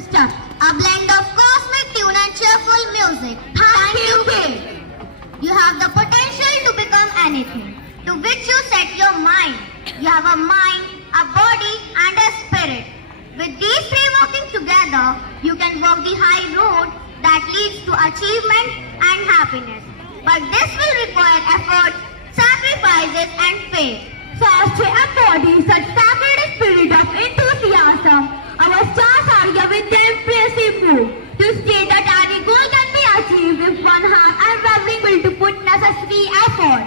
Start. A blend of cosmic tune and cheerful music. Thank you, kid. You have the potential to become anything to which you set your mind. You have a mind, a body, and a spirit. With these three working together, you can walk the high road that leads to achievement and happiness. But this will require effort, sacrifices, and faith. First, to embody such sacred spirit of enthusiasm, our stars are given the impressive move to state that any goal can be achieved if one has unwavering will to put necessary effort.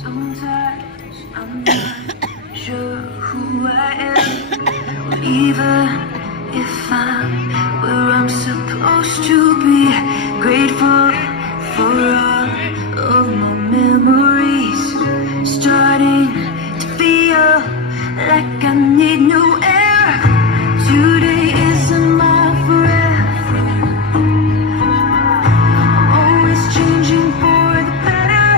Sometimes I'm not sure who I am, or even if I'm where I'm supposed to be. Grateful for all of my memories, starting to feel like I need new air. Today isn't my forever, always changing for the better.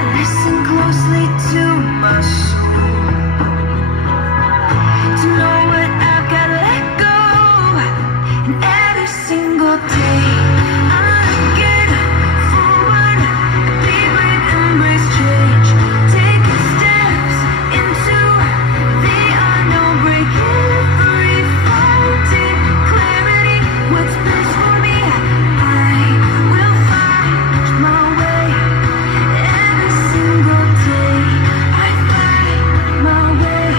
I listen closely to my soul, to know what I've got to let go. And every single day I'm looking forward, a deep breath, embrace change, taking steps into the unknown, breaking free, finding clarity. What's best for me, I will find my way. Every single day I find my way.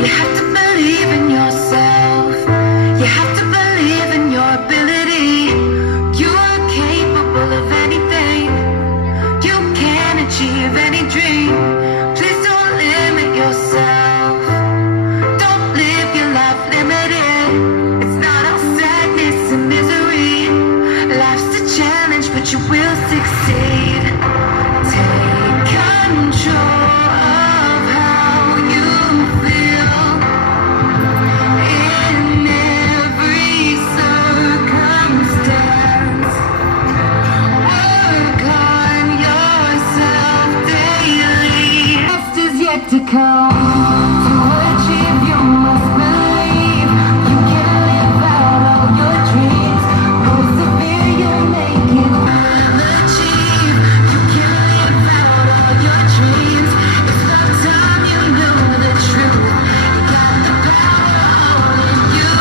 You have to believe in yourself. You have to believe in your ability. You are capable of anything. You can achieve any dream. Please don't limit yourself. Don't live your life limited. It's not all sadness and misery. Life's a challenge, but you will succeed. Take control of how you feel in every circumstance. Work on yourself daily. Best is yet to come. To achieve, you must believe. You can live out all your dreams. Persevere, you'll make it. Achieve. You can live out all your dreams. It's about time you know the truth. You got the power all in you.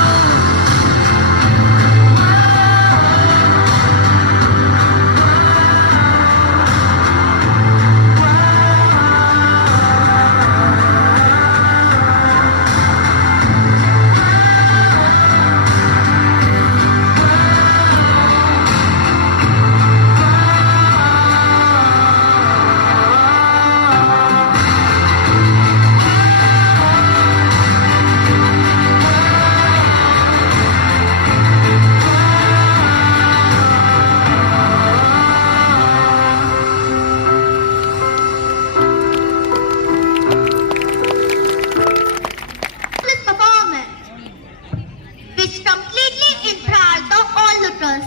This performance, which completely enthralled the onlookers.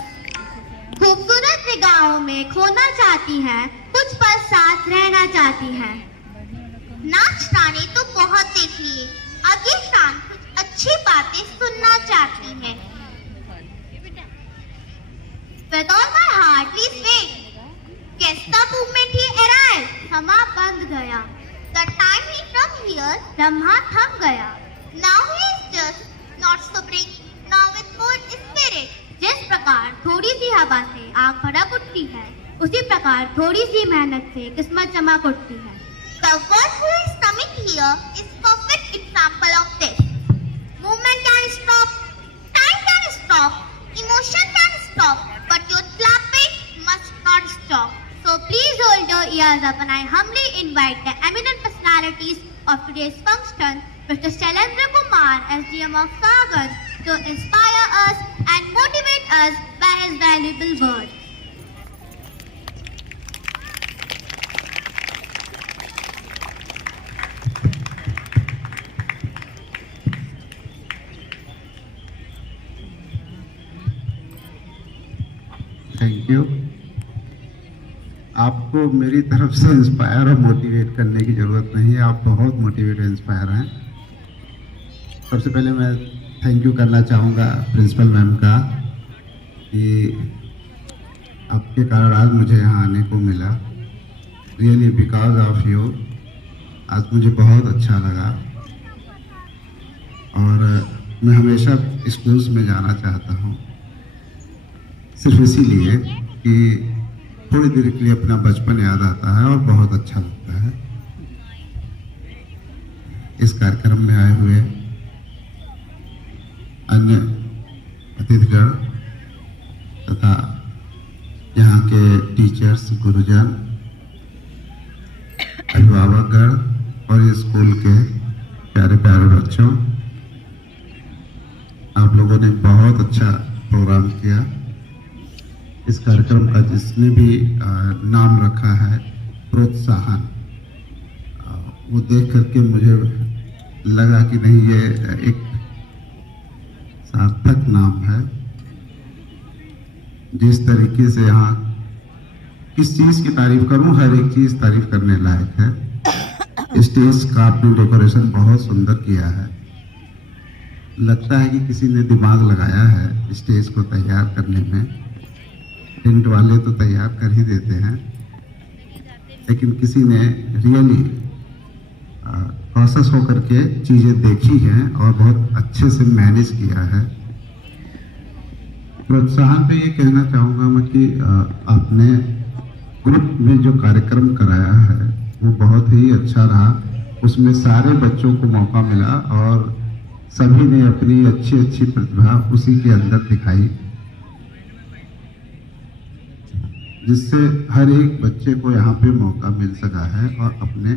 खूबसूरत निगाहों में खोना चाहती हैं, कुछ पल साथ रहना चाहती हैं। नाच गाने तो बहुत देख लिए, अब ये शान कुछ अच्छी बातें सुनना चाहती हैं। With all my heart, please wait. Guess the movement he arrived. समा बंध गया. The time he from here, Brahma थम गया. Now he is just not sobering, now with full spirit. जिस प्रकार थोड़ी सी हवा से आग भड़क उठती है, उसी प्रकार थोड़ी सी मेहनत से किस्मत चमक उठती है. The one who is coming here is perfect example of this. Movement can stop, time can stop, emotion can stop, but your clapping must not stop. So please hold your ears up and I humbly invite the eminent personalities of today's function, Mr. Shailendra Kumar, SDM of Sagar, to inspire us and motivate us by his valuable words. Thank you. आपको मेरी तरफ से inspire और motivate करने की ज़रूरत नहीं है, आप बहुत मोटिवेट और इंस्पायर हैं। सबसे पहले मैं थैंक यू करना चाहूँगा प्रिंसिपल मैम का कि आपके कारण आज मुझे यहाँ आने को मिला। रियली बिकॉज ऑफ यू आज मुझे बहुत अच्छा लगा और मैं हमेशा स्कूल्स में जाना चाहता हूँ, सिर्फ इसीलिए कि थोड़ी देर के लिए अपना बचपन याद आता है और बहुत अच्छा लगता है। इस कार्यक्रम में आए हुए अन्य अतिथिगण तथा यहाँ के टीचर्स, गुरुजन, अभिभावकगण और ये स्कूल के प्यारे प्यारे बच्चों, आप लोगों ने बहुत अच्छा प्रोग्राम किया। इस कार्यक्रम का जिसने भी नाम रखा है प्रोत्साहन, वो देख करके मुझे लगा कि नहीं, ये एक सार्थक नाम है। जिस तरीके से यहाँ किस चीज़ की तारीफ करूं, हर एक चीज़ तारीफ करने लायक है। स्टेज का आपने डेकोरेशन बहुत सुंदर किया है, लगता है कि किसी ने दिमाग लगाया है स्टेज को तैयार करने में। टेंट वाले तो तैयार कर ही देते हैं, लेकिन किसी ने रियली प्रोसेस होकर के चीज़ें देखी हैं और बहुत अच्छे से मैनेज किया है। प्रोत्साहन पे ये कहना चाहूँगा मैं कि आपने ग्रुप में जो कार्यक्रम कराया है वो बहुत ही अच्छा रहा। उसमें सारे बच्चों को मौका मिला और सभी ने अपनी अच्छी अच्छी प्रतिभा उसी के अंदर दिखाई, जिससे हर एक बच्चे को यहाँ पे मौका मिल सका है और अपने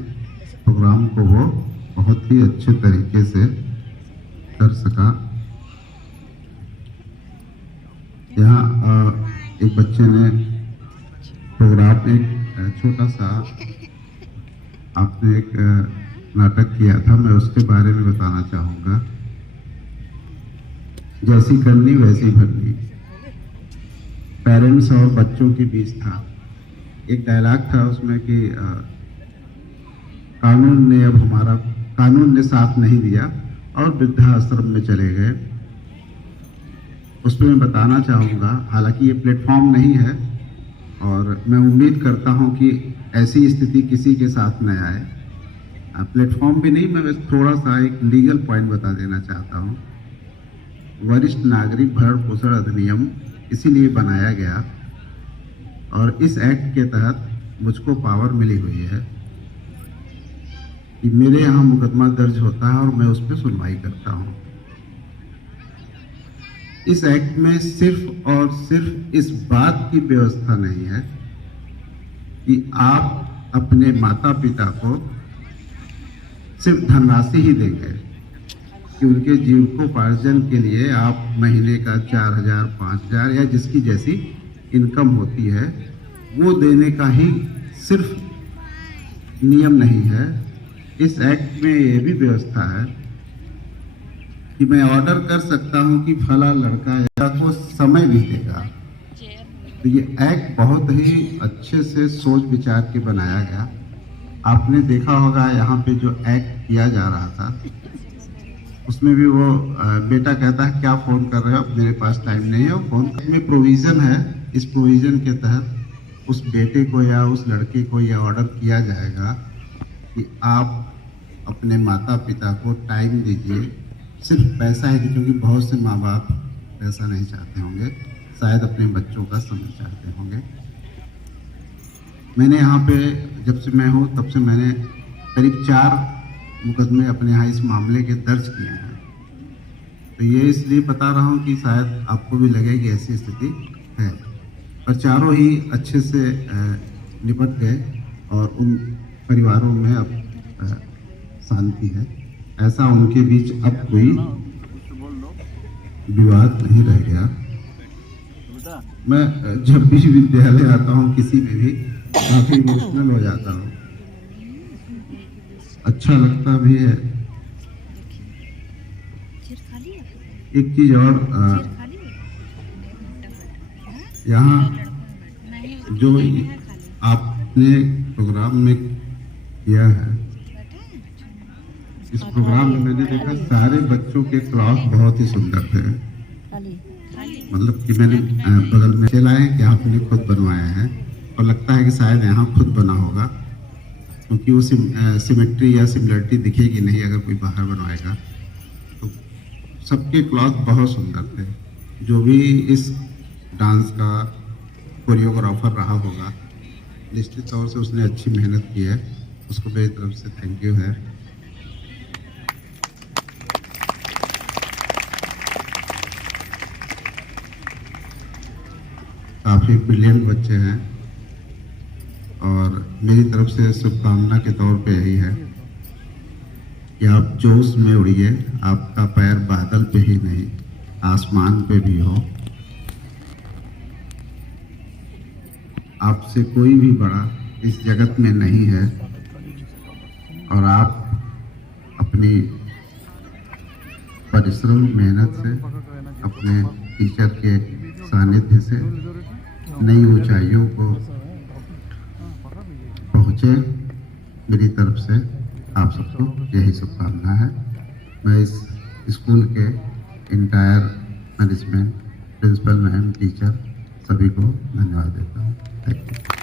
प्रोग्राम को वो बहुत ही अच्छे तरीके से कर सका। यहाँ एक बच्चे ने प्रोग्राम, एक छोटा सा आपने एक नाटक किया था, मैं उसके बारे में बताना चाहूँगा। जैसी करनी वैसी भरनी, पेरेंट्स और बच्चों के बीच था। एक डायलॉग था उसमें कि कानून ने साथ नहीं दिया और वृद्धाश्रम में चले गए। उसमें मैं बताना चाहूँगा, हालांकि ये प्लेटफॉर्म नहीं है और मैं उम्मीद करता हूँ कि ऐसी स्थिति किसी के साथ न आए। प्लेटफॉर्म भी नहीं, मैं थोड़ा सा एक लीगल पॉइंट बता देना चाहता हूँ। वरिष्ठ नागरिक भरण पोषण अधिनियम इसीलिए बनाया गया और इस एक्ट के तहत मुझको पावर मिली हुई है कि मेरे यहाँ मुकदमा दर्ज होता है और मैं उस पर सुनवाई करता हूँ। इस एक्ट में सिर्फ और सिर्फ इस बात की व्यवस्था नहीं है कि आप अपने माता पिता को सिर्फ धनराशि ही देंगे, कि उनके जीविकोपार्जन के लिए आप महीने का 4,000, 5,000 या जिसकी जैसी इनकम होती है वो देने का ही सिर्फ नियम नहीं है। इस एक्ट में ये भी व्यवस्था है कि मैं ऑर्डर कर सकता हूं कि फला लड़का या को समय भी देगा। तो ये एक्ट बहुत ही अच्छे से सोच विचार के बनाया गया। आपने देखा होगा यहाँ पे जो एक्ट किया जा रहा था उसमें भी वो बेटा कहता है क्या फ़ोन कर रहे हो, मेरे पास टाइम नहीं है। फ़ोन में प्रोविज़न है, इस प्रोविज़न के तहत उस बेटे को या उस लड़के को यह ऑर्डर किया जाएगा कि आप अपने माता पिता को टाइम दीजिए, सिर्फ पैसा ही, क्योंकि बहुत से माँ बाप पैसा नहीं चाहते होंगे, शायद अपने बच्चों का समय चाहते होंगे। मैंने यहाँ पे जब से मैं हूँ तब से मैंने करीब 4 मुकदमे अपने यहाँ इस मामले के दर्ज किए हैं। तो ये इसलिए बता रहा हूँ कि शायद आपको भी लगे कि ऐसी स्थिति है, और चारों ही अच्छे से निपट गए और उन परिवारों में अब शांति है। ऐसा उनके बीच अब कोई विवाद नहीं रह गया। मैं जब भी विद्यालय आता हूँ किसी में भी काफ़ी इमोशनल हो जाता हूँ, अच्छा लगता भी है। एक चीज और, यहाँ जो आपने प्रोग्राम में किया है, इस प्रोग्राम में मैंने देखा सारे बच्चों के क्लास बहुत ही सुंदर थे। मतलब कि मैंने बगल में चलाए हैं कि आपने खुद बनवाया है, और लगता है कि शायद यहाँ खुद बना होगा, क्योंकि वो सिमेट्री या सिमिलरिटी दिखेगी नहीं अगर कोई बाहर बनवाएगा। तो सबके क्लास बहुत सुंदर थे। जो भी इस डांस का कोरियोग्राफर रहा होगा, निश्चित तौर से उसने अच्छी मेहनत की है, उसको मेरी तरफ से थैंक यू है। काफ़ी ब्रिलियंट बच्चे हैं, और मेरी तरफ से शुभकामना के तौर पे यही है कि आप जोश में उड़िए, आपका पैर बादल पे ही नहीं आसमान पे भी हो। आपसे कोई भी बड़ा इस जगत में नहीं है, और आप अपनी परिश्रम मेहनत से, अपने टीचर के सानिध्य से नई ऊंचाइयों को पहुँचे। मेरी तरफ से आप सबको यही शुभकामना है। मैं इस स्कूल के entire management, principal ma'am, teacher सभी को धन्यवाद देता हूँ। Thank you.